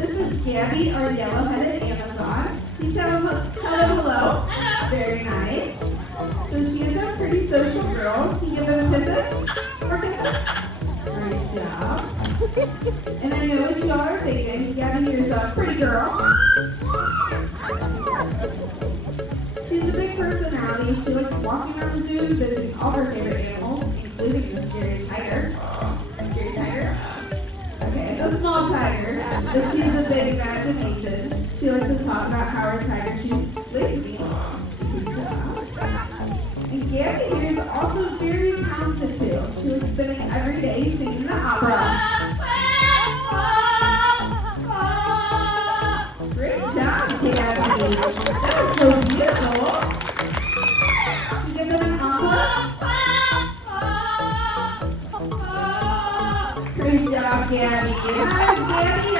This is Gabby, our yellow-headed Amazon. You tell them hello. Hello. Very nice. So she is a pretty social girl. Can you give them kisses? More kisses? Great job. And I know what you all are thinking. Gabby here's a pretty girl. She's a big personality. She likes walking around the zoo and visiting all her favorite animals, including the scary tiger. Scary tiger? Okay, it's a small tiger, but she has a big imagination. She likes to talk about how her tiger chews lazy. Good job. And Gabby here is also very talented too. She likes spending every day singing the opera. Great job, Gabby. That was so beautiful. You give them an encore? Great job, Gabby. How's Gabby?